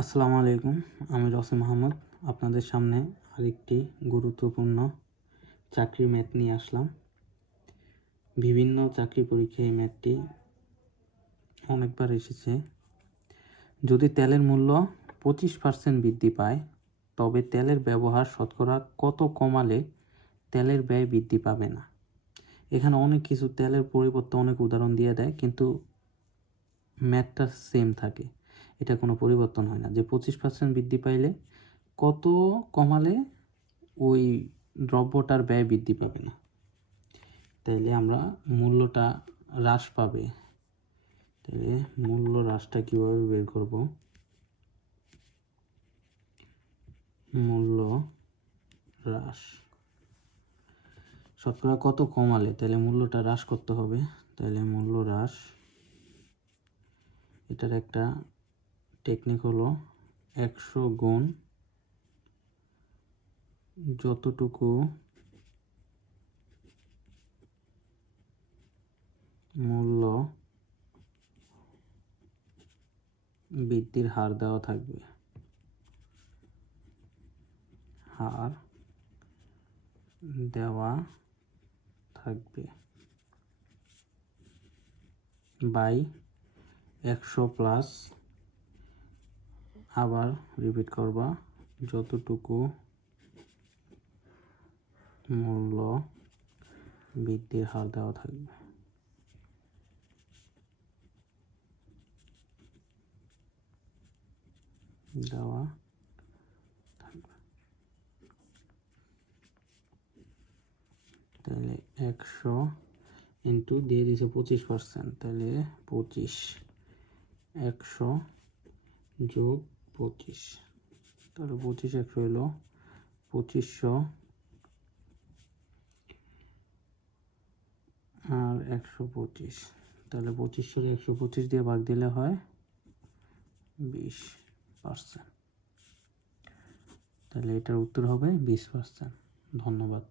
আসসালামু আলাইকুম। আমি রসিম আহমদ আপনাদের সামনে আরেকটি গুরুত্বপূর্ণ চাকরির ম্যাথ নিয়ে আসলাম। বিভিন্ন চাকরি পরীক্ষায় এই ম্যাথটি অনেকবার এসেছে। যদি তেলের মূল্য 25% বৃদ্ধি পায়, তবে তেলের ব্যবহার শতকরা কত কমালে তেলের ব্যয় বৃদ্ধি পাবে না? এখানে অনেক কিছু তেলের পরিবর্তে অনেক উদাহরণ দিয়ে দেয়, কিন্তু ম্যাথটা সেম থাকে। এটা কোনো পরিবর্তন হয় না যে 25% বৃদ্ধি পাইলে কত কমালে ওই দ্রব্যটার ব্যয় বৃদ্ধি পাবে না। তাইলে আমরা মূল্যটা হ্রাস পাবে। তাহলে মূল্য হ্রাসটা কীভাবে বের করব? মূল্য হ্রাস শতকরা কত কমালে, তাহলে মূল্যটা হ্রাস করতে হবে। তাহলে মূল্য হ্রাস, এটার একটা টেকনিক হলো 100 গুণ যতটুকু মূল্য বৃদ্ধির হার দেওয়া থাকবে, হার দেওয়া থাকবে বাই 100 প্লাস, আবার রিপিট করবা, যতটুকু মূল্য বৃদ্ধির হার দেওয়া থাকবে। দেওয়া থাকবে। তাহলে 100 ইন্টু দিয়ে দিয়েছে 25%, তাহলে 25, 100 যোগ 25, তাহলে 25 100 হলো 2500, আর 125, তাহলে 2500 125 দিয়ে ভাগ দিলে হয় 20%। তাহলে এটার উত্তর হবে 20%। ধন্যবাদ।